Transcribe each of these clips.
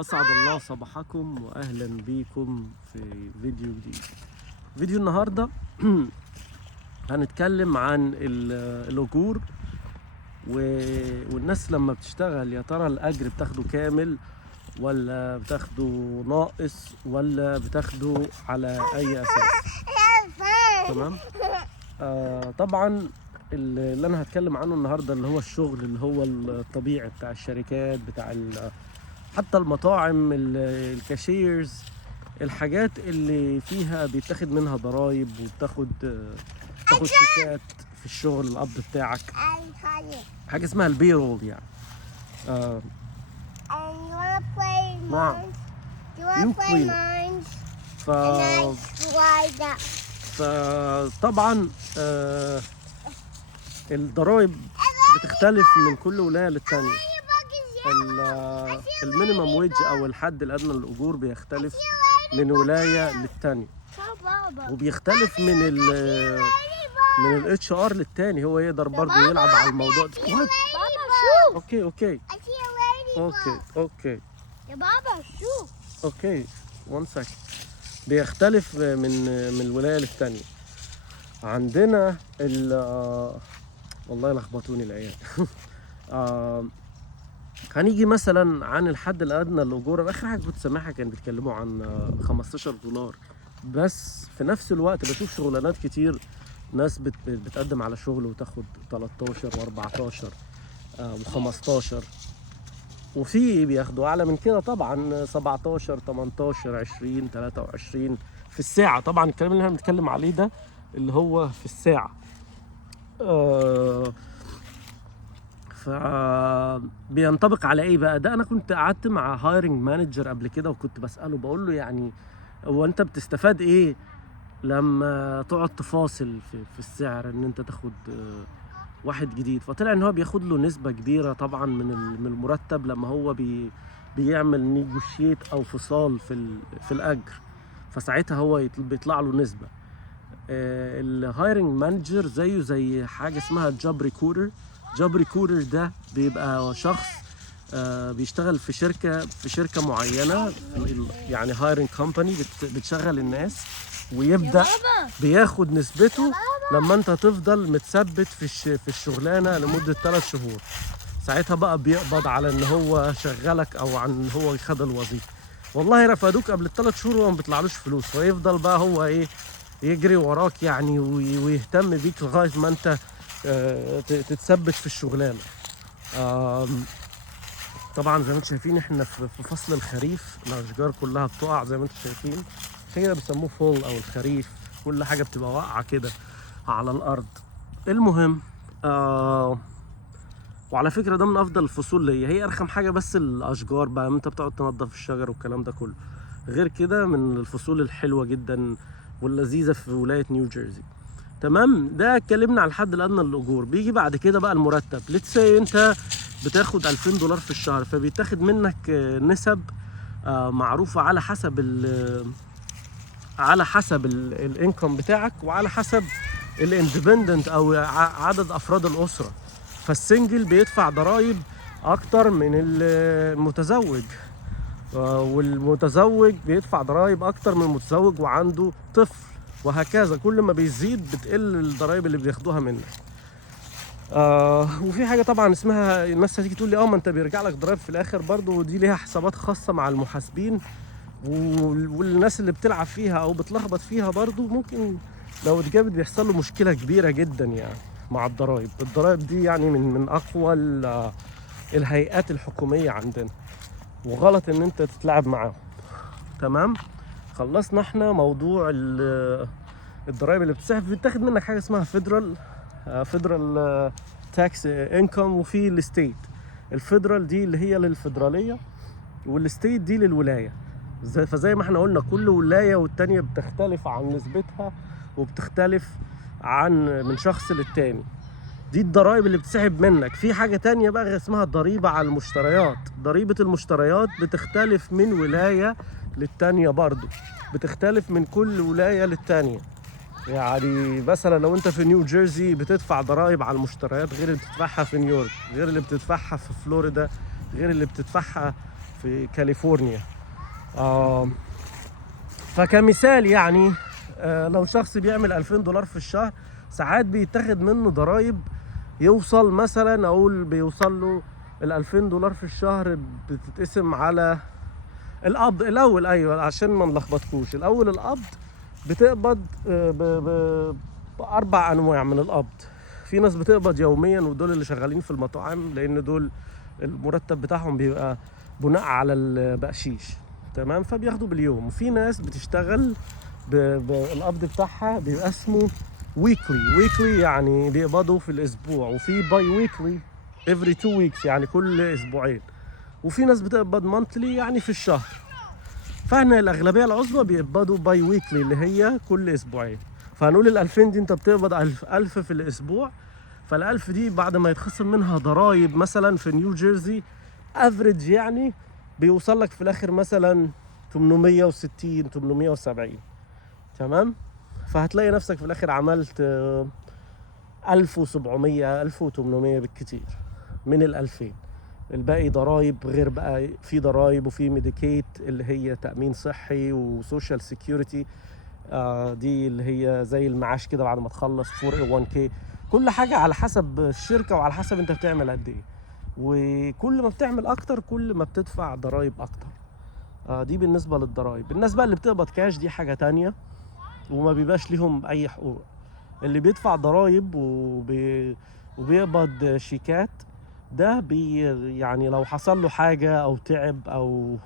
أسعد الله صباحكم وأهلا بيكم في فيديو جديد. فيديو النهاردة هنتكلم عن الأجور والناس لما بتشتغل يا ترى الأجر بتاخده كامل ولا بتاخده ناقص ولا بتاخده على أي أساس. تمام. طبعا اللي أنا هتكلم عنه النهاردة اللي هو الشغل اللي هو الطبيعي بتاع الشركات بتاع حتى المطاعم، الكاشيرز، الحاجات اللي فيها بيتاخد منها ضرايب وبتاخد شيكات في الشغل القبض بتاعك، حاجة اسمها البيرول يعني. نعم. فطبعا الضرايب بتختلف من كل ولاية للتانية. المينيمم ويج او الحد الادنى للاجور بيختلف من ولايه للتانية، وبيختلف من الاتش ار للتاني. هو يقدر برضه يلعب على الموضوع ده. اوكي يا بابا شوف. اوكي 1 سكند. بيختلف من الولايه للتانية. عندنا والله لخبطوني العيال. هنيجي مثلا عن الحد الادنى للاجور. اخر حاجه كنت سامعها كانوا بيتكلموا عن $15، بس في نفس الوقت بشوف شغلانات كتير ناس بتقدم على شغل وتاخد 13 و14 و15، وفي بياخدوا اعلى من كده طبعا 17 18 20 23 في الساعه. طبعا الكلام اللي احنا بنتكلم عليه ده اللي هو في الساعه. فبينطبق على ايه بقى ده؟ انا كنت قعدت مع هايرنج مانجر قبل كده وكنت بساله، بقول له يعني هو انت بتستفاد ايه لما تقعد تفاصل في السعر ان انت تاخد واحد جديد؟ فطلع ان هو بياخد له نسبه كبيره طبعا من المرتب لما هو بيعمل نيجوشيت او فصال في الاجر، فساعتها هو بيطلع له نسبه. الهايرنج مانجر زيه زي حاجه اسمها جوب ريكورر. جوب ريكورر ده بيبقى شخص بيشتغل في شركه معينه، يعني هايرنج كومباني بتشغل الناس، ويبدا بياخد نسبته لما انت تفضل متثبت في الشغلانه لمده 3 شهور. ساعتها بقى بيقبض على ان هو شغلك او عن ان هو خد الوظيفه. والله رفدوك قبل ال3 شهور وما بيطلعلوش فلوس، ويفضل بقى هو ايه يجري وراك يعني ويهتم بيك لغايه ما انت تتثبت في الشغلانه. طبعا زي ما انتم شايفين احنا في فصل الخريف، الاشجار كلها بتقع زي ما انتم شايفين، عشان كده بيسموه فول او الخريف. كل حاجه بتبقى واقعه كده على الارض. المهم وعلى فكره ده من افضل الفصول ليا. هي ارخم حاجه بس الاشجار بقى، انت بتقعد تنظف الشجر والكلام ده كله. غير كده من الفصول الحلوه جدا واللذيذه في ولايه نيوجيرسي. تمام. ده اتكلمنا على الحد الادنى للاجور. بيجي بعد كده بقى المرتب. ليتس سي انت بتاخد $2000 في الشهر، فبيتاخد منك نسب معروفه على حسب الانكم بتاعك وعلى حسب الاندبندنت او عدد افراد الاسره. فالسنجل بيدفع ضرائب اكتر من المتزوج، والمتزوج بيدفع ضرائب اكتر من المتزوج وعنده طفل، وهكذا. كل ما بيزيد بتقل الضرائب اللي بياخدوها منك. وفي حاجه طبعا اسمها، الناس هتيجي تقول لي ما انت بيرجع لك ضرائب في الاخر برضه، ودي ليها حسابات خاصه مع المحاسبين والناس اللي بتلعب فيها او بتلخبط فيها برضه ممكن لو اتجابت بيحصل له مشكله كبيره جدا يعني مع الضرائب. الضرائب دي يعني من اقوى الهيئات الحكوميه عندنا، وغلط ان انت تتلعب معاهم. تمام. خلصنا احنا موضوع الضرائب اللي بتتاخد منك. حاجه اسمها فيدرال تاكس انكم، وفي الستيت. الفيدرال دي اللي هي للفيدراليه، والستيت دي للولايه. فزي ما احنا قلنا كل ولايه والتانيه بتختلف عن نسبتها وبتختلف من شخص للتاني. دي الضرائب اللي بتسحب منك. في حاجه تانيه بقى اسمها الضريبه على المشتريات. ضريبه المشتريات بتختلف من ولايه للتانيه برضو، بتختلف من كل ولايه للتانيه. يعني مثلا لو انت في نيو جيرسي بتدفع ضرائب على المشتريات غير اللي بتدفعها في نيويورك، غير اللي بتدفعها في فلوريدا، غير اللي بتدفعها في كاليفورنيا. فكمثال يعني لو شخص بيعمل $2000 في الشهر، ساعات بيتاخد منه ضرايب يوصل مثلا، اقول بيوصل له $2000 في الشهر بتتقسم على القبض الاول. ايوه عشان ما نلخبطكوش، الاول القبض بتقبض باربع انواع من القبض. في ناس بتقبض يوميا، ودول اللي شغالين في المطاعم، لان دول المرتب بتاعهم بيبقى بناء على البقشيش، تمام، فبياخدوا باليوم. وفي ناس بتشتغل القبض بتاعها بيبقى اسمه ويكلي يعني بيقبضوا في الاسبوع، وفي باي ويكلي every 2 weeks يعني كل اسبوعين، وفي ناس بتقبض مونثلي يعني في الشهر. فاحنا الاغلبيه العظمى بيقبضوا باي ويكلي اللي هي كل اسبوعين. فهنقول ال2000 دي انت بتقبض 1000 في الاسبوع، فال1000 دي بعد ما يتخصم منها ضرايب مثلا في نيو جيرسي افريج يعني بيوصل لك في الاخر مثلا 860 870، تمام. فهتلاقي نفسك في الاخر عملت 1700 1800 بالكتير من ال2000. الباقي ضرايب، غير بقى في ضرايب وفي ميديكيت اللي هي تأمين صحي وسوشيال سيكيورتي، دي اللي هي زي المعاش كده بعد ما تخلص 401k. كل حاجة على حسب الشركة وعلى حسب انت بتعمل قد ايه، وكل ما بتعمل اكتر كل ما بتدفع ضرايب اكتر. دي بالنسبة للضرايب. الناس بقى اللي بتقبض كاش دي حاجة تانية وما بيبقاش ليهم اي حقوق. اللي بيدفع ضرايب وبيقبض شيكات ده يعني لو حصل له حاجة او تعب او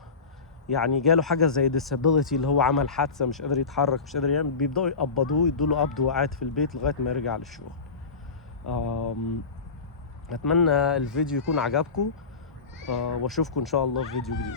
يعني جاله حاجة زي disability اللي هو عمل حادثة مش قادر يتحرك مش قادر يعمل، بيبدأوا يقبضوه يدوله قبض وهو قاعد في البيت لغاية ما يرجع للشغل. اتمنى الفيديو يكون عجبكم، واشوفكم ان شاء الله في فيديو جديد.